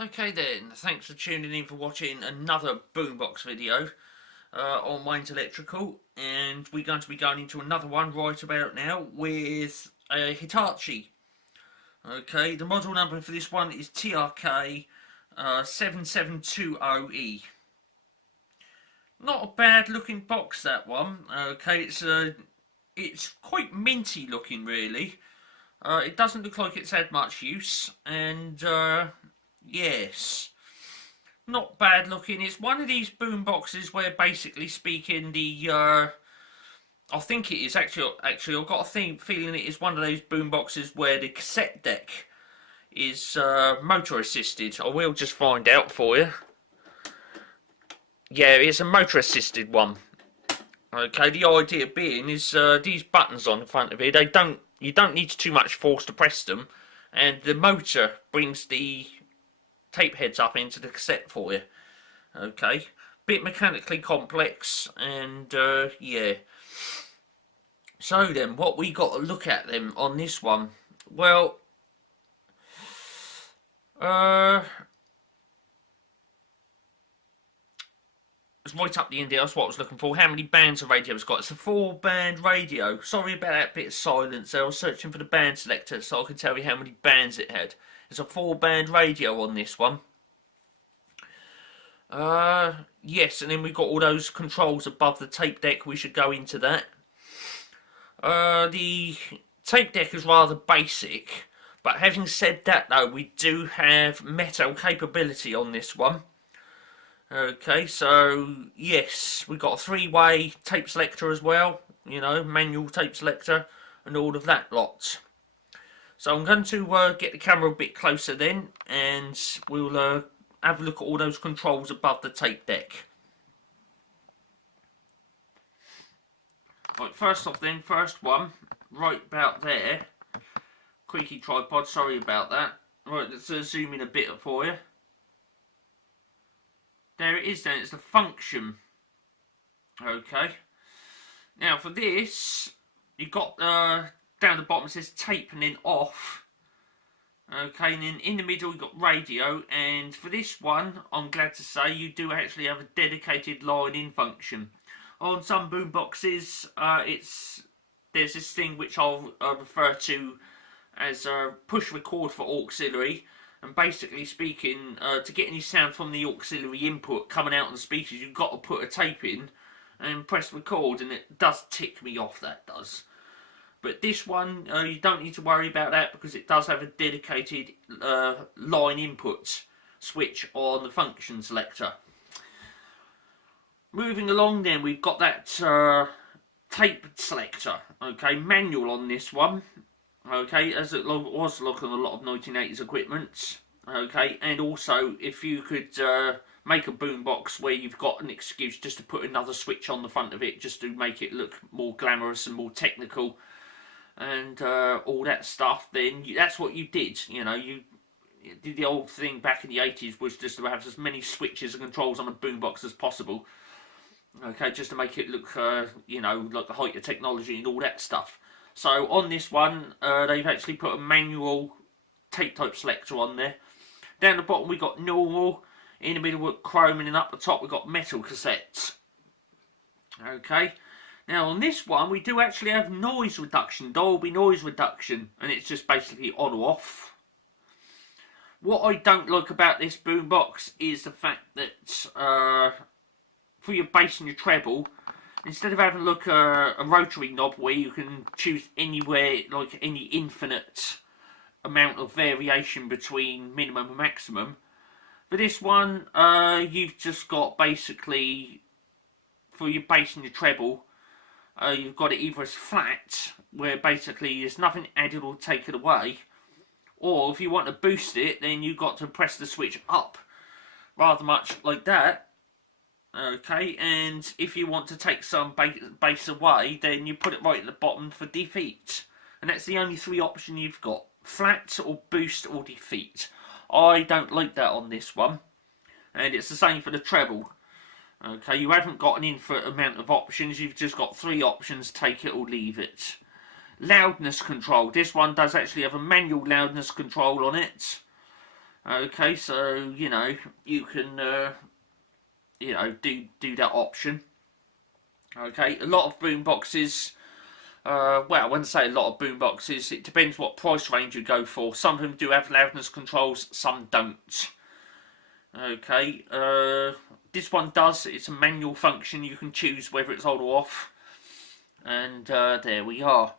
Okay then, thanks for tuning in for watching another BoomBox video on Wayne's Electrical, and we're going to be going into another one right about now with a Hitachi. Okay, the model number for this one is TRK 7720E. Not a bad looking box, that one. Okay, it's quite minty looking really. It doesn't look like it's had much use, and yes, not bad looking. It's one of these boom boxes where, basically speaking, I think it is actually. I've got a feeling it is one of those boom boxes where the cassette deck is motor assisted. I will just find out for you. Yeah, it's a motor assisted one. Okay, the idea being is these buttons on the front of it. You don't need too much force to press them, and the motor brings the tape heads up into the cassette for you. Okay, bit mechanically complex, and yeah. So then, what we got to look at then on this one? Well, it's right up the end there. That's what I was looking for. How many bands of radio it's got? It's a 4-band radio. Sorry about that bit of silence. I was searching for the band selector so I could tell you how many bands it had. It's a 4-band radio on this one. Yes, and then we've got all those controls above the tape deck. We should go into that. The tape deck is rather basic, but having said that though, we do have metal capability on this one. Okay, so yes, we've got a 3-way tape selector as well, you know, manual tape selector and all of that lot. So I'm going to get the camera a bit closer then, and we'll have a look at all those controls above the tape deck. Right, first off then, first one, right about there. Creaky tripod, sorry about that. Right, let's zoom in a bit for you. There it is then, it's the function. Okay. Now for this, you've got down the bottom it says tape and then off. Okay, and then in the middle you've got radio, and for this one, I'm glad to say, you do actually have a dedicated line in function. On some boom boxes, there's this thing which I'll refer to as push-rec-for-auxiliary. And basically speaking, to get any sound from the auxiliary input coming out on the speakers, you've got to put a tape in and press record, and it does tick me off, that does. But this one, you don't need to worry about that because it does have a dedicated line input switch on the function selector. Moving along then, we've got that tape selector, okay, manual on this one. Okay, as it was like on a lot of 1980s equipment. Okay, and also if you could make a boombox where you've got an excuse just to put another switch on the front of it, just to make it look more glamorous and more technical, and all that stuff, then that's what you did. You know, you did the old thing back in the 80s was just to have as many switches and controls on a boombox as possible. Okay, just to make it look, you know, like the height of technology and all that stuff. So on this one, they've actually put a manual tape type selector on there. Down the bottom we've got normal, in the middle we've got chrome, and then up the top we've got metal cassettes. Okay, now on this one we do actually have noise reduction, Dolby noise reduction, and it's just basically on or off. What I don't like about this boombox is the fact that for your bass and your treble, instead of having like a rotary knob where you can choose anywhere, like any infinite amount of variation between minimum and maximum, for this one you've just got basically, for your bass and your treble, you've got it either as flat, where basically there's nothing added or taken away, or if you want to boost it, then you've got to press the switch up, rather much like that. Okay, and if you want to take some bass away, then you put it right at the bottom for defeat. And that's the only 3 options you've got: flat, or boost, or defeat. I don't like that on this one. And it's the same for the treble. Okay, you haven't got an infinite amount of options, you've just got 3 options: take it or leave it. Loudness control. This one does actually have a manual loudness control on it. Okay, so you know you can you know do that option. Okay, a lot of boomboxes. Well, when I say a lot of boomboxes, it depends what price range you go for. Some of them do have loudness controls, some don't. Okay, this one does. It's a manual function. You can choose whether it's on or off. And there we are.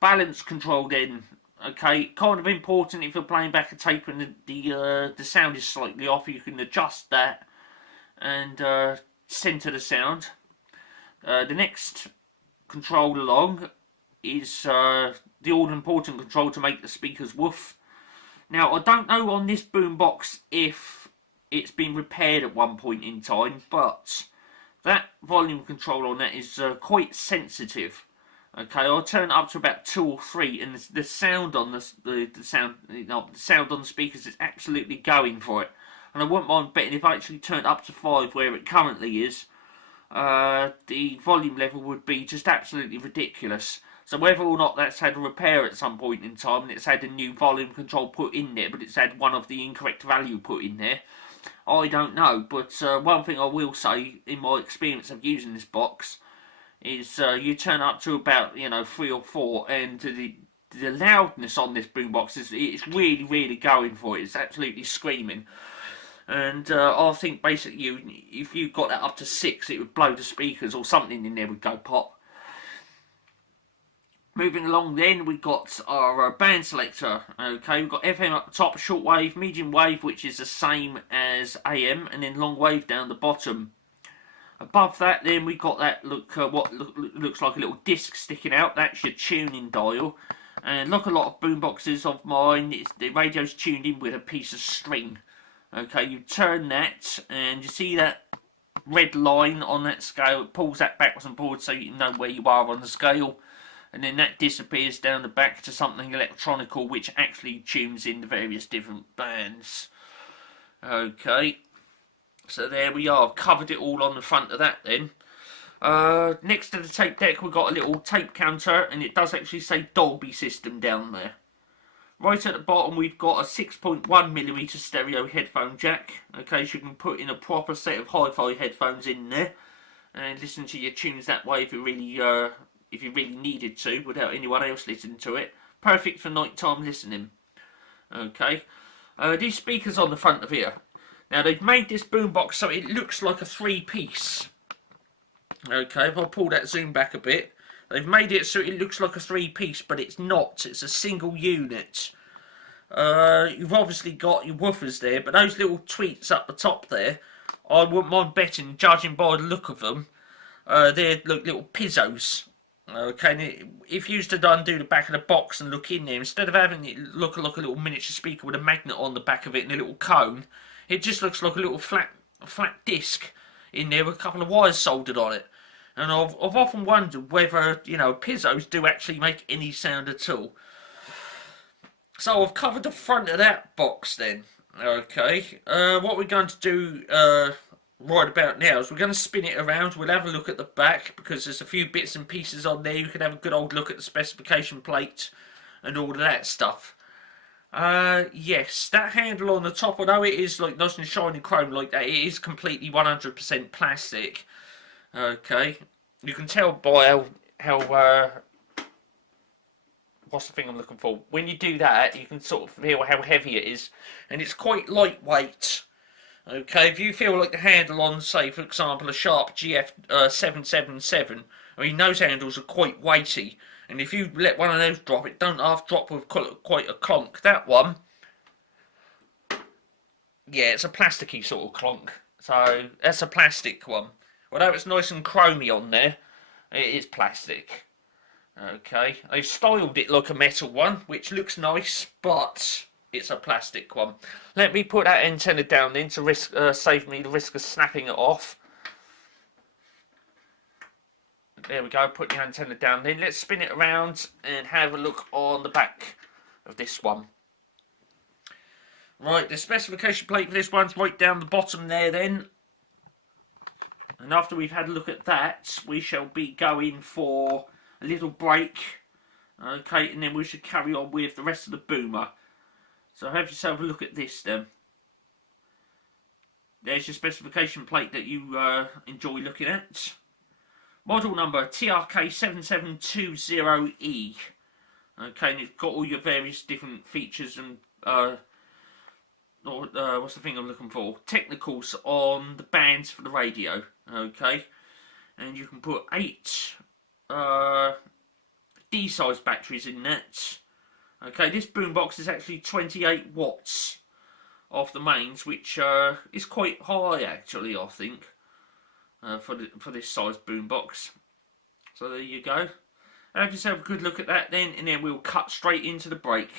Balance control then. Okay, kind of important if you're playing back a tape and the sound is slightly off. You can adjust that and centre the sound. The next control along is the all-important control to make the speakers woof. Now, I don't know on this boombox if it's been repaired at one point in time, but that volume control on that is quite sensitive. Okay, I'll turn it up to about 2 or 3, and the sound on the sound, you know, the sound on the speakers is absolutely going for it. And I wouldn't mind betting if I actually turned up to 5 where it currently is, the volume level would be just absolutely ridiculous. So whether or not that's had a repair at some point in time and it's had a new volume control put in there, but it's had one of the incorrect value put in there, I don't know. But one thing I will say, in my experience of using this box, is you turn up to about 3 or 4, and the loudness on this boombox it's really going for it. It's absolutely screaming. And I think basically if you got that up to 6, it would blow the speakers, or something in there would go pop. Moving along then, we've got our band selector. Okay, we've got FM up the top, shortwave, medium wave, which is the same as AM, and then long wave down the bottom. Above that then we've got that what looks like a little disc sticking out. That's your tuning dial. And like a lot of boomboxes of mine, the radio's tuned in with a piece of string. Okay, you turn that and you see that red line on that scale. It pulls that backwards and forwards so you know where you are on the scale. And then that disappears down the back to something electronical which actually tunes in the various different bands. Okay, so there we are. I've covered it all on the front of that then. Next to the tape deck we've got a little tape counter, and it does actually say Dolby system down there. Right at the bottom we've got a 6.1mm stereo headphone jack. Okay, so you can put in a proper set of hi-fi headphones in there and listen to your tunes that way if you really needed to, without anyone else listening to it. Perfect for nighttime listening. Okay, these speakers on the front of here. Now they've made this boombox so it looks like a 3-piece. Okay, if I pull that zoom back a bit, they've made it so it looks like a 3-piece, but it's not. It's a single unit. You've obviously got your woofers there, but those little tweets up the top there, I wouldn't mind betting, judging by the look of them, they're little pizzos. Okay, if you used to undo the back of the box and look in there, instead of having it look like a little miniature speaker with a magnet on the back of it and a little cone, it just looks like a little flat disc in there with a couple of wires soldered on it. And I've often wondered whether, pizzos do actually make any sound at all. So I've covered the front of that box then. Okay, what we're going to do right about now is we're going to spin it around. We'll have a look at the back because there's a few bits and pieces on there. You can have a good old look at the specification plate and all of that stuff. Yes, that handle on the top, although it is like nice and shiny chrome like that, it is completely 100% plastic. Okay, you can tell by how what's the thing I'm looking for? When you do that, you can sort of feel how heavy it is, and it's quite lightweight. Okay, if you feel like the handle on, say, for example, a Sharp GF 777, I mean, those handles are quite weighty, and if you let one of those drop, it don't half drop with quite a clonk. That one, yeah, it's a plasticky sort of clonk. So that's a plastic one. Although it's nice and chromy on there, it is plastic. Okay, they've styled it like a metal one, which looks nice, but it's a plastic one. Let me put that antenna down then to save me the risk of snapping it off. There we go, put the antenna down then. Let's spin it around and have a look on the back of this one. Right, the specification plate for this one's right down the bottom there then. And after we've had a look at that, we shall be going for a little break. Okay, and then we should carry on with the rest of the boomer. So have yourself a look at this then. there's your specification plate that you enjoy looking at. Model number TRK7720E. Okay, and it's got all your various different features and what's the thing I'm looking for? Technicals on the bands for the radio. Okay, and you can put 8 D-size batteries in that. Okay, this boombox is actually 28 watts off the mains, which is quite high actually, I think, for this size boombox. So there you go. Have yourself a good look at that then, and then we'll cut straight into the break.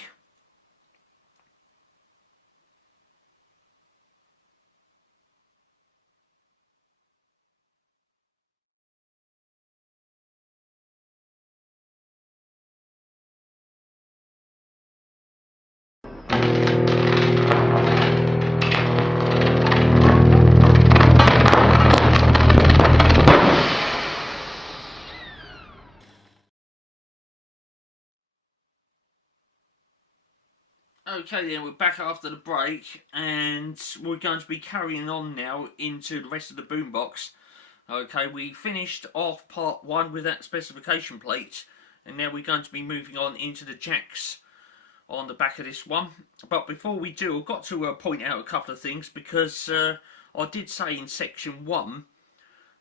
Okay then, we're back after the break, and we're going to be carrying on now into the rest of the boombox. Okay, we finished off part 1 with that specification plate, and now we're going to be moving on into the jacks on the back of this one. But before we do, I've got to point out a couple of things, because I did say in section 1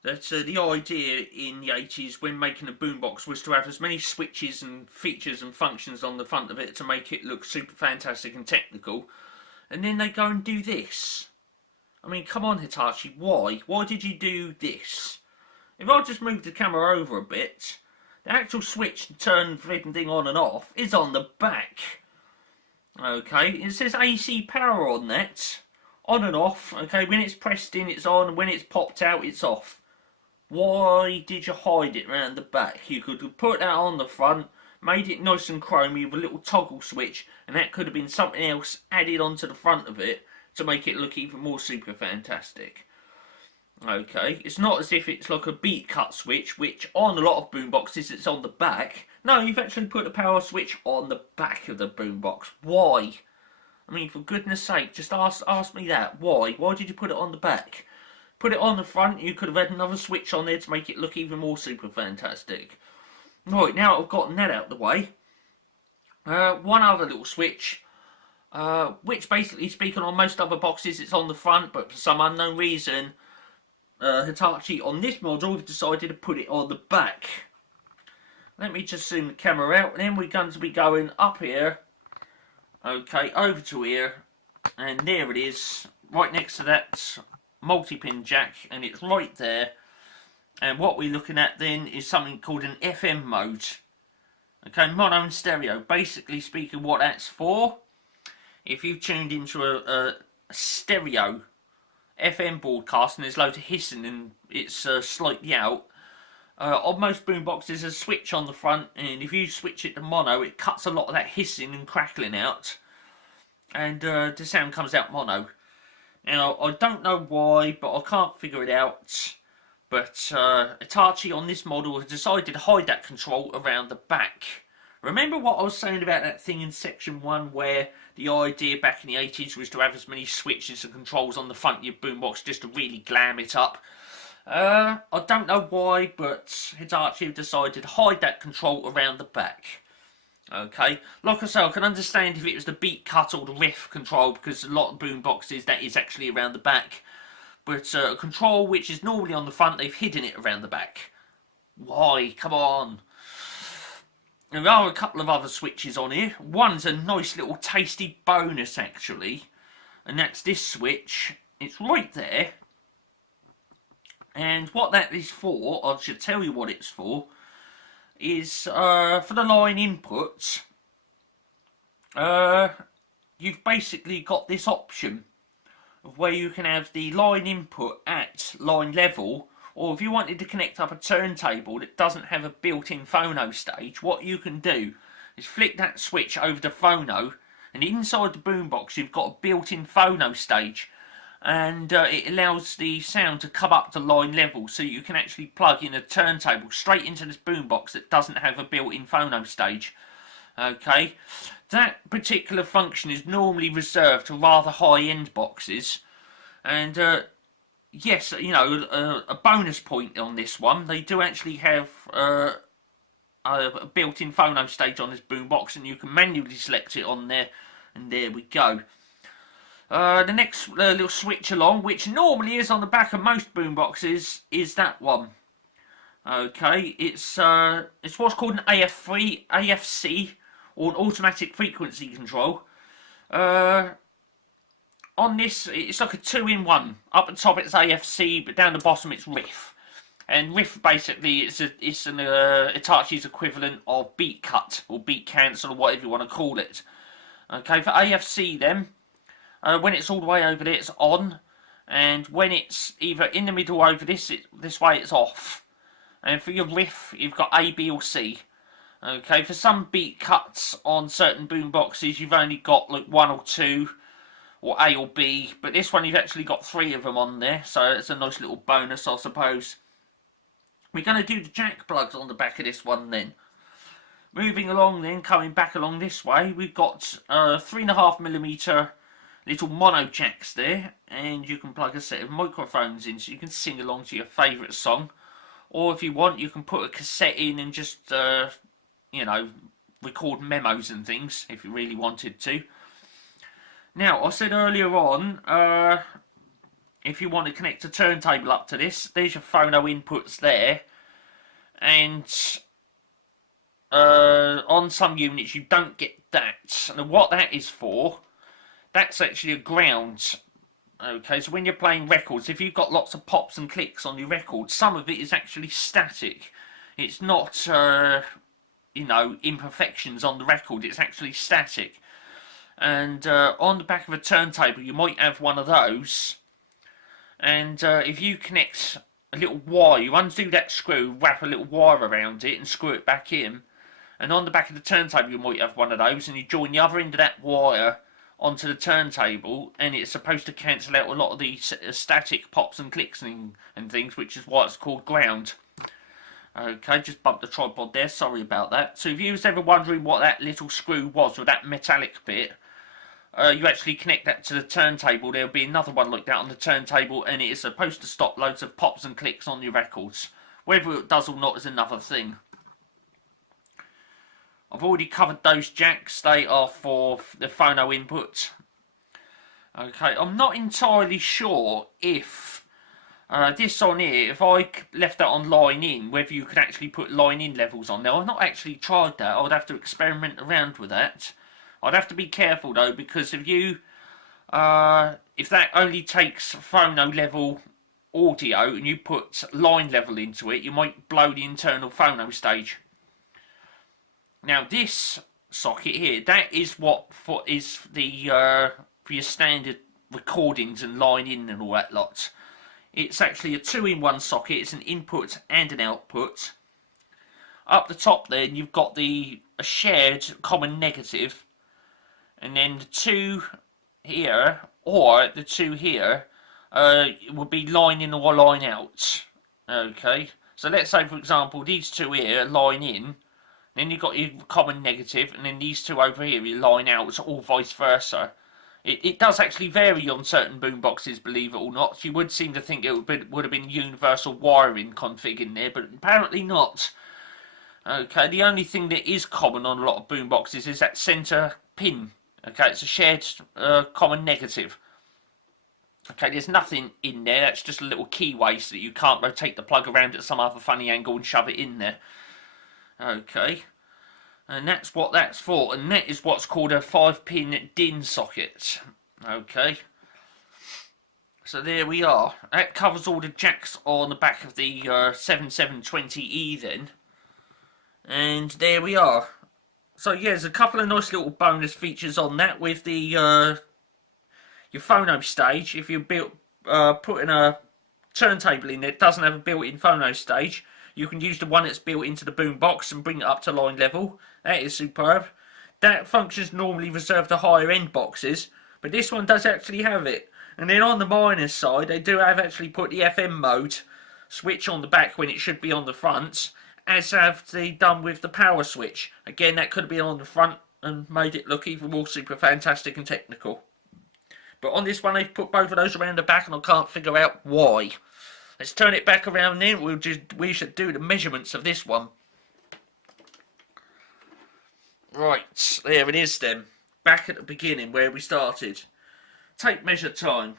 that the idea in the 80s when making a boombox was to have as many switches and features and functions on the front of it to make it look super fantastic and technical, and then they go and do this. I mean, come on Hitachi, why? Why did you do this? If I just move the camera over a bit, the actual switch to turn the thing on and off is on the back. Okay, it says AC power on that, on and off. Okay, when it's pressed in it's on, when it's popped out it's off. Why did you hide it around the back? You could have put that on the front, made it nice and chromy with a little toggle switch, and that could have been something else added onto the front of it to make it look even more super fantastic. Okay, it's not as if it's like a beat cut switch, which on a lot of boomboxes it's on the back. No, you've actually put the power switch on the back of the boombox. Why? I mean, for goodness sake, just ask me that. Why? Why did you put it on the back? Put it on the front, you could have had another switch on there to make it look even more super fantastic. Right, now I've gotten that out of the way. One other little switch, which basically speaking on most other boxes it's on the front, but for some unknown reason, Hitachi on this model have decided to put it on the back. Let me just zoom the camera out, and then we're going to be going up here, okay, over to here, and there it is, right next to that multi-pin jack, and it's right there. And what we're looking at then is something called an FM mode. Okay, mono and stereo. Basically speaking, what that's for, if you've tuned into a stereo FM broadcast and there's loads of hissing and it's slightly out, on most boomboxes there's a switch on the front, and if you switch it to mono it cuts a lot of that hissing and crackling out, and the sound comes out mono. Now, I don't know why, but I can't figure it out. But Hitachi on this model has decided to hide that control around the back. Remember what I was saying about that thing in section 1 where the idea back in the 80s was to have as many switches and controls on the front of your boombox just to really glam it up? I don't know why, but Hitachi have decided to hide that control around the back. Okay, like I say, I can understand if it was the beat cut or the riff control, because a lot of boomboxes that is actually around the back. But a control which is normally on the front, they've hidden it around the back. Why? Come on. There are a couple of other switches on here. One's a nice little tasty bonus actually, and that's this switch. It's right there. And what that is for, I should tell you what it's for, is for the line inputs. You've basically got this option of where you can have the line input at line level, or if you wanted to connect up a turntable that doesn't have a built-in phono stage, what you can do is flick that switch over to phono, and inside the boombox you've got a built-in phono stage, and it allows the sound to come up to line level, so you can actually plug in a turntable straight into this boombox that doesn't have a built-in phono stage. Okay, that particular function is normally reserved to rather high-end boxes, And yes, you know, a bonus point on this one, they do actually have a built-in phono stage on this boombox, and you can manually select it on there, and there we go. The next little switch along, which normally is on the back of most boomboxes, is that one. Okay, it's what's called an AFC, or an automatic frequency control. On this, it's like a 2-in-1. Up the top it's AFC, but down the bottom it's riff. And riff basically it's an Hitachi's equivalent of beat cut or beat cancel or whatever you want to call it. Okay, for AFC then, when it's all the way over there it's on, and when it's either in the middle over this way it's off. And for your riff you've got A, B or C. Okay, for some beat cuts on certain boomboxes you've only got like 1 or 2. Or A or B, but this one you've actually got 3 of them on there, so it's a nice little bonus, I suppose. We're going to do the jack plugs on the back of this one then. Moving along then, coming back along this way, we've got 3.5mm little mono jacks there, and you can plug a set of microphones in so you can sing along to your favourite song. Or if you want, you can put a cassette in and just, you know, record memos and things, if you really wanted to. Now, I said earlier on, if you want to connect a turntable up to this, there's your phono inputs there. And on some units you don't get that. And what that is for, that's actually a ground. Okay, so when you're playing records, if you've got lots of pops and clicks on your record, some of it is actually static. It's not, you know, imperfections on the record, it's actually static. And on the back of a turntable you might have one of those, and if you connect a little wire, you undo that screw, wrap a little wire around it and screw it back in, and on the back of the turntable you might have one of those, and you join the other end of that wire onto the turntable, and it's supposed to cancel out a lot of the static pops and clicks and things, which is why it's called ground. Okay, just bumped the tripod there, sorry about that. So if you was ever wondering what that little screw was, or that metallic bit, you actually connect that to the turntable. There'll be another one like that on the turntable, and it is supposed to stop loads of pops and clicks on your records. Whether it does or not is another thing. I've already covered those jacks. They are for the phono input. Okay, I'm not entirely sure if this on here, if I left that on line in, whether you could actually put line in levels on there. I've not actually tried that. I would have to experiment around with that. I'd have to be careful though, because if you, if that only takes phono level audio and you put line level into it, you might blow the internal phono stage. Now this socket here, that is what is the for your standard recordings and line in and all that lot. It's actually a 2-in-1 socket. It's an input and an output. Up the top then you've got a shared common negative. And then the 2 here, or the 2 here, would be line in or line out. Okay, so let's say for example these 2 here line in, then you've got your common negative, and then these 2 over here you line out, or vice versa. It does actually vary on certain boomboxes, believe it or not. You would seem to think it would have been universal wiring config in there, but apparently not. Okay, the only thing that is common on a lot of boomboxes is that centre pin. Okay, it's a shared common negative. Okay, there's nothing in there, that's just a little keyway so that you can't rotate the plug around at some other funny angle and shove it in there. Okay, and that's what that's for, and that is what's called a 5-pin DIN socket. Okay, so there we are. That covers all the jacks on the back of the 7720E then, and there we are. So yeah, there's a couple of nice little bonus features on that with the your phono stage. If you putting a turntable in that doesn't have a built-in phono stage, you can use the one that's built into the boombox and bring it up to line level. That is superb. That function's normally reserved to higher end boxes, but this one does actually have it. And then on the minus side, they do have actually put the FM mode switch on the back when it should be on the front, as have they done with the power switch. Again, that could have been on the front and made it look even more super fantastic and technical. But on this one, they've put both of those around the back, and I can't figure out why. Let's turn it back around then. We should do the measurements of this one. Right, there it is then. Back at the beginning where we started. Tape measure time.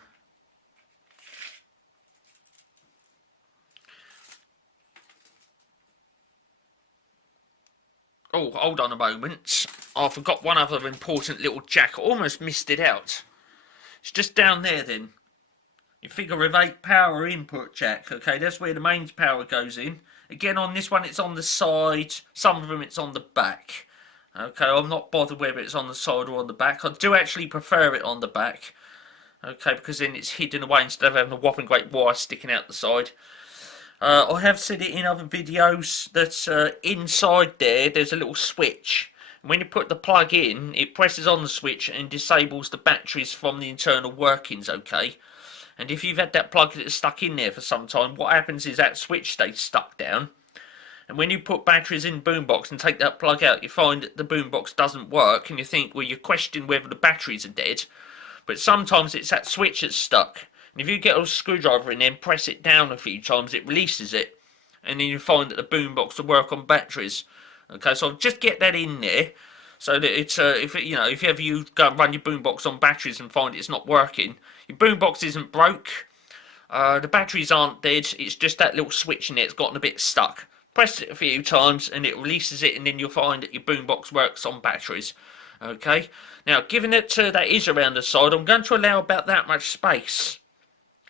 Oh, hold on a moment. I forgot one other important little jack. I almost missed it out. It's just down there then. Your figure of 8 power input jack. Okay, that's where the mains power goes in. Again, on this one, it's on the side. Some of them, it's on the back. Okay, I'm not bothered whether it's on the side or on the back. I do actually prefer it on the back. Okay, because then it's hidden away instead of having a whopping great wire sticking out the side. I have said it in other videos that inside there's a little switch. And when you put the plug in, it presses on the switch and disables the batteries from the internal workings, okay? And if you've had that plug that's stuck in there for some time, what happens is that switch stays stuck down. And when you put batteries in BoomBox and take that plug out, you find that the BoomBox doesn't work, and you think, well, you question whether the batteries are dead. But sometimes it's that switch that's stuck. And if you get a screwdriver in there and press it down a few times, it releases it. And then you find that the BoomBox will work on batteries. Okay, so just get that in there. So that it's, if ever you go and run your BoomBox on batteries and find it's not working, your BoomBox isn't broke. The batteries aren't dead. It's just that little switch in there that's gotten a bit stuck. Press it a few times and it releases it, and then you'll find that your BoomBox works on batteries. Okay, now given that that is around the side, I'm going to allow about that much space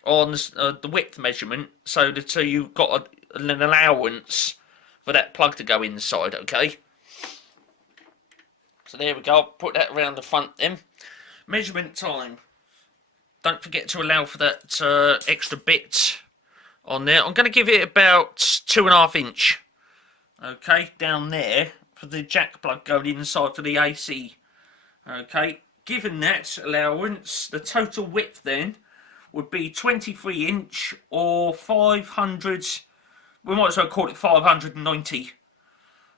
on the width measurement, so that you've got an allowance for that plug to go inside. Okay, so there we go. I'll put that around the front then. Measurement time. Don't forget to allow for that extra bit on there. I'm going to give it about 2.5 inch. Okay, down there for the jack plug going inside for the AC. Okay, given that allowance, the total width then would be 23 inch or 500, we might as well call it 590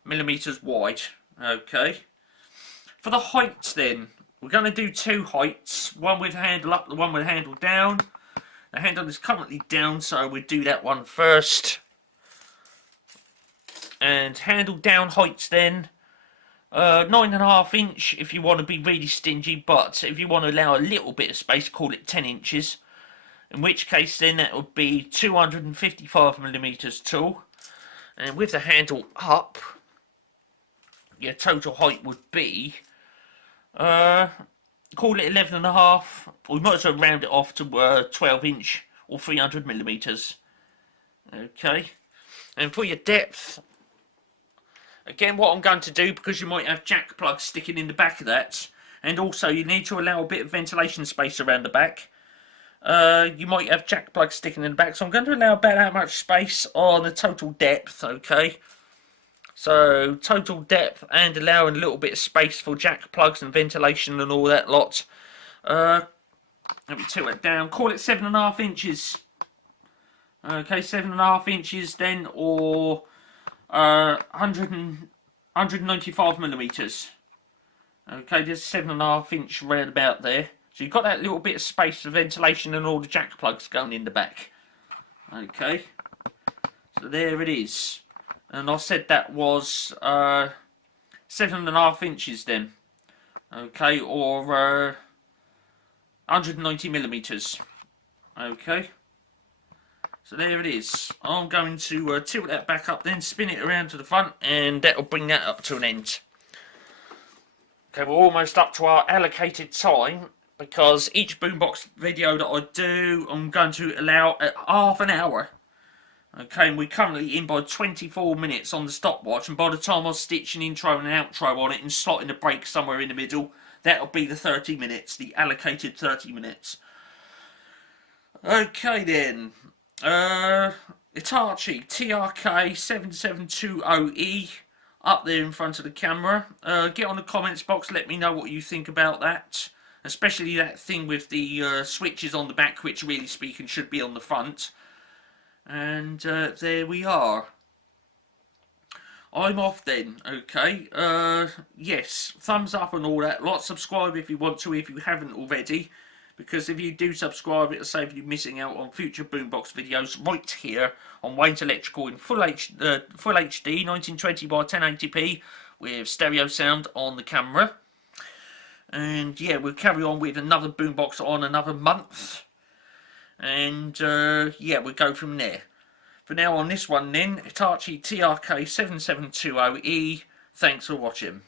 millimeters wide. Okay, for the heights then, we're going to do 2 heights, one with handle up, the one with handle down. The handle is currently down, so we'll do that one first. And handle down heights then, 9.5 inch if you want to be really stingy, but if you want to allow a little bit of space, call it 10 inches. In which case then that would be 255 millimeters tall. And with the handle up, your total height would be, call it 11.5. We might as well round it off to 12 inch or 300 millimeters. Okay. And for your depth, again, what I'm going to do, because you might have jack plugs sticking in the back of that, and also you need to allow a bit of ventilation space around the back. You might have jack plugs sticking in the back, so I'm going to allow about that much space on the total depth, okay? So, total depth and allowing a little bit of space for jack plugs and ventilation and all that lot. Let me tilt it down, call it 7.5 inches. Okay, 7.5 inches then, or 195 millimeters. Okay, there's 7.5 inch round about there. So you've got that little bit of space for ventilation and all the jack plugs going in the back. Okay, so there it is. And I said that was 7.5 inches then. Okay, or 190 millimeters. Okay. So there it is. I'm going to tilt that back up, then spin it around to the front, and that'll bring that up to an end. Okay, we're almost up to our allocated time, because each BoomBox video that I do, I'm going to allow half an hour. Okay, and we're currently in by 24 minutes on the stopwatch, and by the time I stitch an intro and an outro on it and slot in a break somewhere in the middle, that'll be the 30 minutes, the allocated 30 minutes. Okay then. Hitachi TRK7720E up there in front of the camera. Get on the comments box, let me know what you think about that, especially that thing with the switches on the back, which really speaking should be on the front. And there we are. I'm off then. Okay, yes, thumbs up and all that lot. Subscribe if you want to, if you haven't already. because if you do subscribe, it'll save you missing out on future BoomBox videos right here on Wayne's Electrical in full HD 1920 by 1080p with stereo sound on the camera. And yeah, we'll carry on with another BoomBox on another month, and yeah, we'll go from there. For now, on this one then, Hitachi TRK 7720E. Thanks for watching.